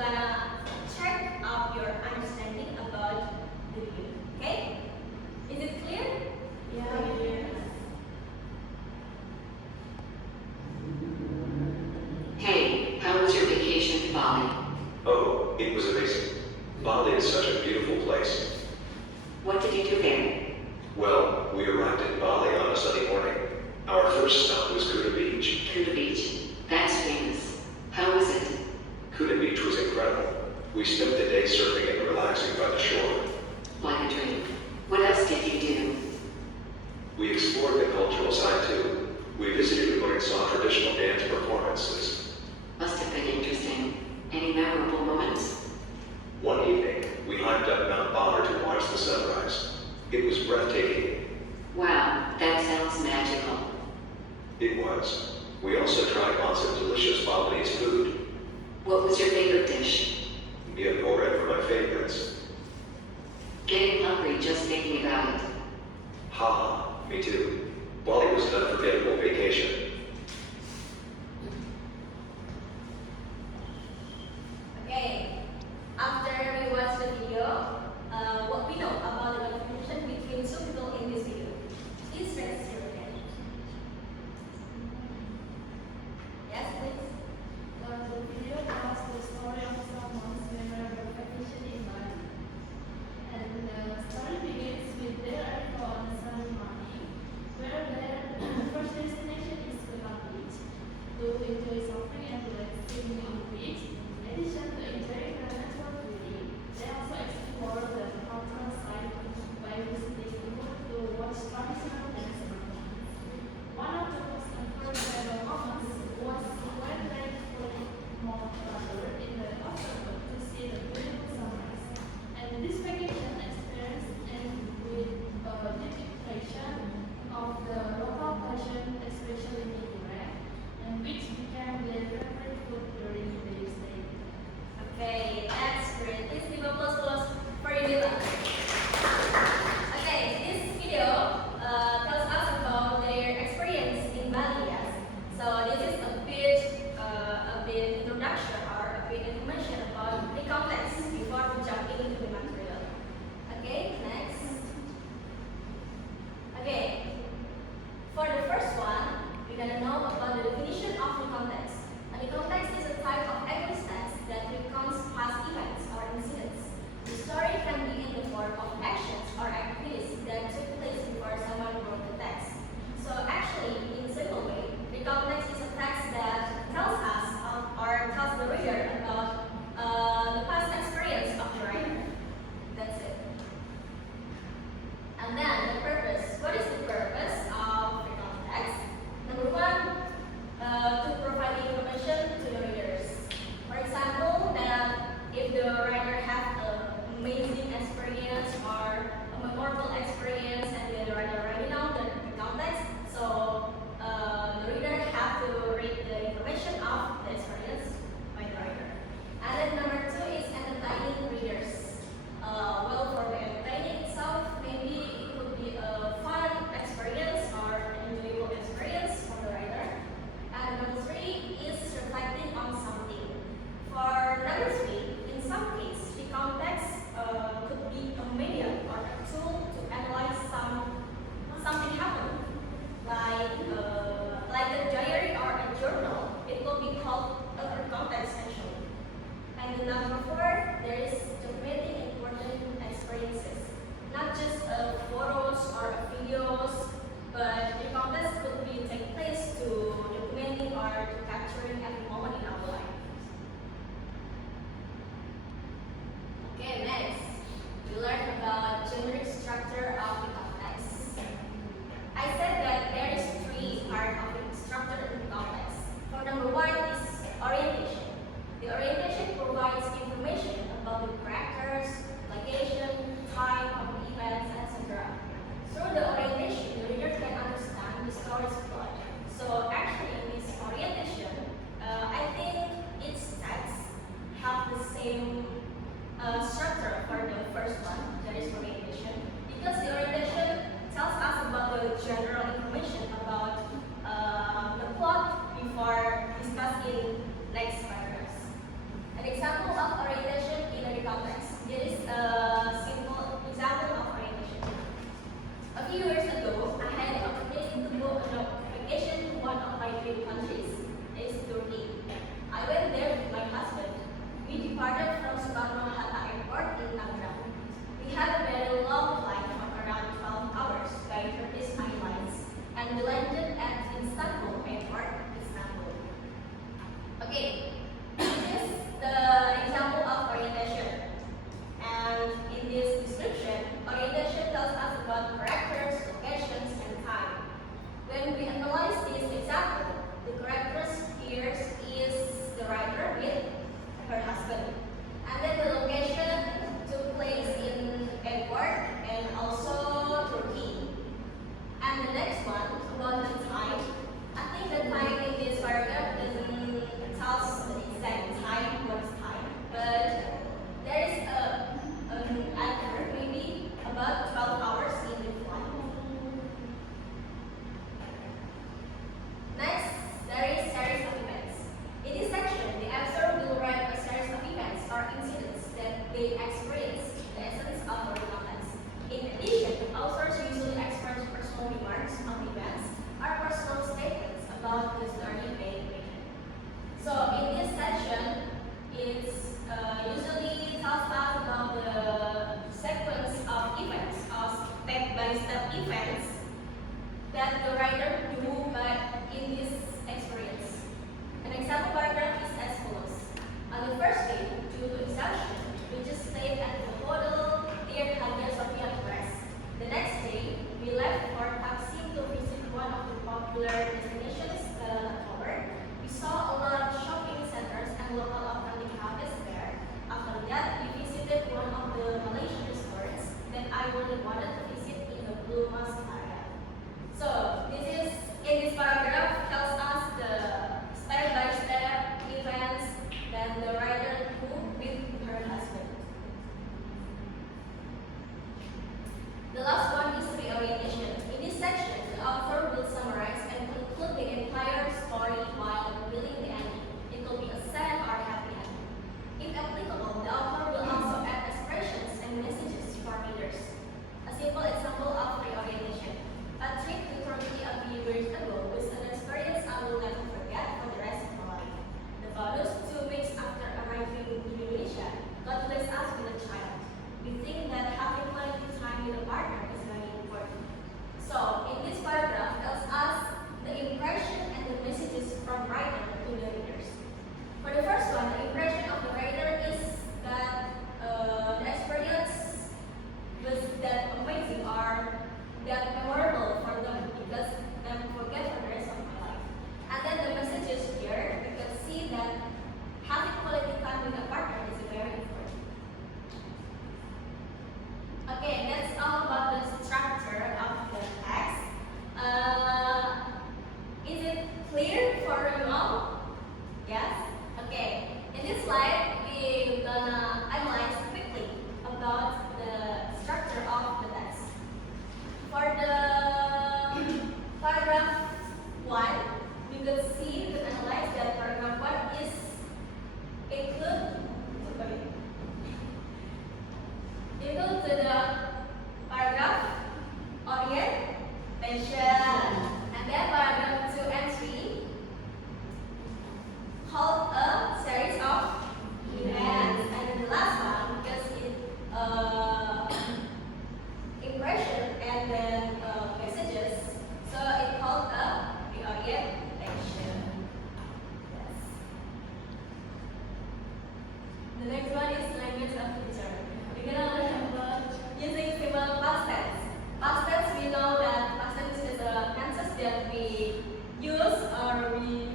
gonna check up your understanding about the video. Okay? Is it clear? Yeah. Hey, how was your vacation in Bali? Oh, it was amazing. Bali is such a beautiful place. What did you do there? Well, we arrived in Bali on a sunny morning. Our first stop was Kuta Beach. Kuta Beach. That's famous. How was it? Kuta Beach was incredible. We spent the day surfing and relaxing by the shore. Like a dream. What else did you do? We explored the cultural side too. We visited and saw traditional dance performances. Must have been interesting. Any memorable moments? One evening, we hiked up Mount Bala to watch the sunrise. It was breathtaking. Wow, that sounds magical. It was. We also tried lots of delicious Balinese food. What was your favorite dish? Mie goreng were my favorites. Getting hungry just thinking about it. Haha, me too. Bali was an unforgettable vacation. Okay. After we watch the video, what we know about the confusion between two people in this video. Please raise your hand. Yes, please. The video tells the story of someone's memorable vacation in Bali. And the story begins with their arrival on a sunny morning, where their first destination is Kuta Beach, to enjoy surfing and relaxing on the beach. In addition to enjoying the natural beauty, they also explore the cultural side by visiting Ubud to watch traditional dance performances. One of the most unforgettable moments was when they fully moved forward in the afternoon to see the beautiful sunrise. And this vacation experience ended with a deep impression of the local culture, especially mie goreng, and which became their favorite food during their stay. Okay, that's great. Please give a plus for Yunita. Okay, this video tells us about their experience in Bali. Yes. So this is a bit introduction or a bit information about the context before we jump into the material. Okay, next. Okay, for the first one, we're gonna know about the definition of the context. And the context is a type of evidence that recounts past events or incidents. The story can be in the form of actions or activities that took place before someone wrote the text. So actually, in a simple way, the context is a text that tells us or tells the reader about the past experience of the writer. That's it. And then the purpose. What is the purpose of the context? Number one, to provide information to the readers. For example, that if the writer has an amazing experience or a memorable experience and the writer writing down the context, so the reader have to read the information of the experience by the writer. And then number two is entertaining readers. Well, for the entertaining itself, maybe it could be a fun experience or an enjoyable experience for the writer. And number three is reflecting on something. For number three, in some case, the context could be a medium or a tool to analyze something happened, like a diary or a journal. It could be called a context actually. And the number four, there is documenting important experiences, not just photos or videos, but the context could be take place to documenting or to capturing every moment in our life. Okay, next, we learn about generic structure of the context. I said that there is three parts of the structure in the context. For number one is orientation. The orientation provides information about the characters, location, time of the events, etc. Through the orientation, the reader can understand the story's plot. So actually, in this orientation, I think its texts have the same structure. For So in this section, it's usually tells us about the sequence of events or step-by-step events that the writer do in this experience. An example paragraph is as follows. On the first day, due to exhaustion, we just stayed at the hotel near Hagia Sophia Terrace. The next day, we left for taxi to visit one of the popular destinations, Tower. We saw a lot of shopping centers and local authentic cafes there. After that, we visited one of the Malaysian restaurants that I really wanted to visit in the Blue Mosque area. So this is in this paragraph tells us the step-by-step events that the writer do with her husband. The last one is reorientation. In this section, the author will summarize and conclude the entire story while revealing the ending. It could be a sad or happy ending. If applicable, the author will also add expressions and messages for readers. A simple example of reorientation. A trip to Turkey a few years ago was an experience I will never forget for the rest of my life. The bonus 2 weeks after arriving in Indonesia, God blessed us with a child. We think that having quality time with a partner is very important. So, in this paragraph tells us the impression and the messages from writer to the readers. For the first one, the impression of the writer is that the experience was that amazing or that memorable for them because they forget for the rest of my life. And then the messages here, you can see that having quality time with a partner is very important. Okay, that's all about the structure of the text. Is it clear for you all? Yes? Okay. In this slide, we're gonna analyze quickly about the structure of the text. For the paragraph 1, you can see, you can analyze that paragraph 1 is equal to the paragraph orientation. And then paragraph 2 and 3 hold a series of events. And then the last one, because it impression and then messages, so it called the orientation. Yes. The next one is language of future. We're gonna learn about using simple past tense. Past tense, we know that past tense is a tenses that we use or we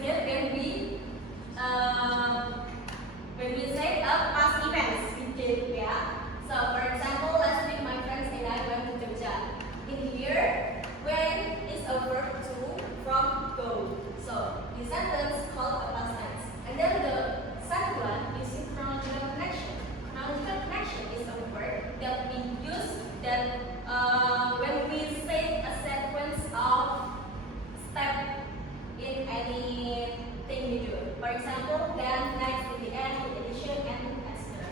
say when we say a past events we did, yeah. So for example, last week my friends and I went to Jogja. In here, when is a verb to from go. So the sentence called a past tense. And then the second one is chronological connection. Chronological connection is a word that we use that when we say a sequence of steps in anything we do. For example, then, next, in the end, in addition, and etc.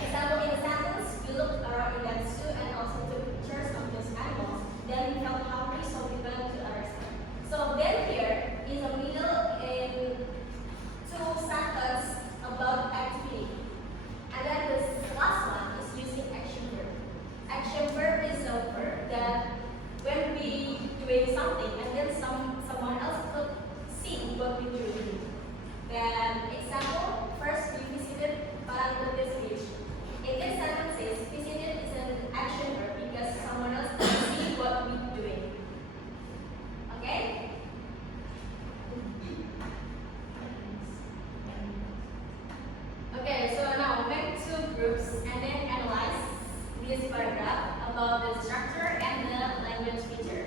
Example in the sentence, we looked around in that zoo and also took pictures of those animals. Then we felt hungry, so we went to a restaurant. So then here is a middle in 2 sentences about activity. And then the last one is using action verb. Action verb is a verb that when we doing something and then someone else could see what we do. Then example, first we visited Parangkutis Beach. In this sentence, visited is an action verb because someone else can see what we're doing. Okay? Okay, so now make 2 groups and then analyze this paragraph about the structure and the language feature.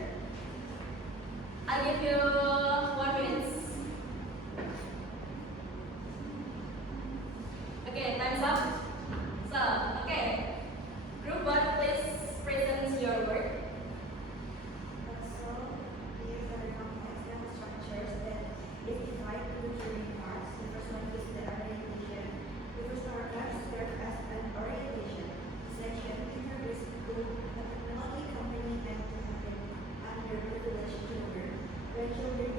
I'll give you 1 minute. Okay, time's up. So, okay. Group 1, please present your work. So, these are the complex structures that is divided into 3 parts. The first one is the orientation. The first paragraph serves as an orientation section introduced to the technology company and to happen underprivileged children. When children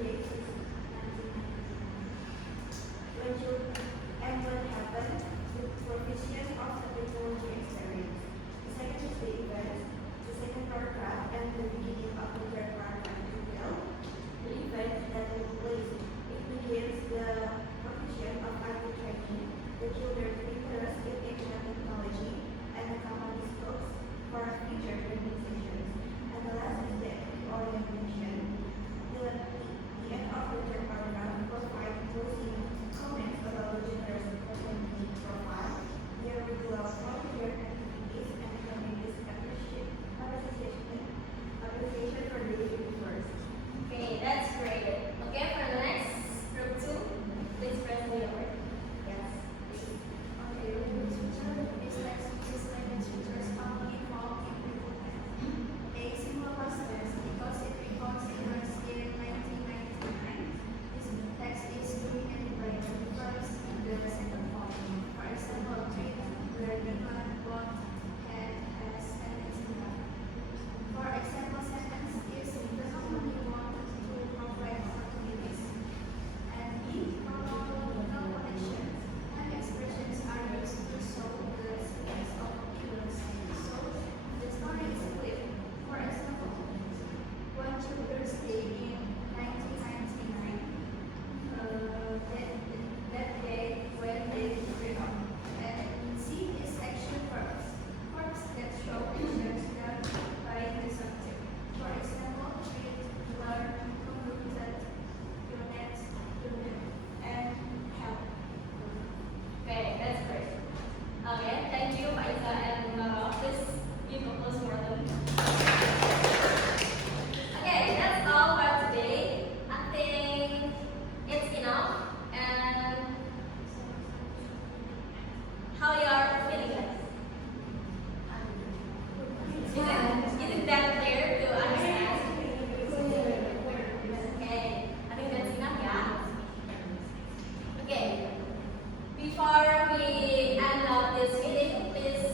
we end up this meeting, please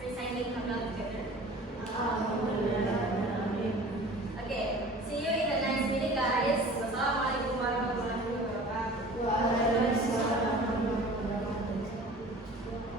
recite the tabel together. We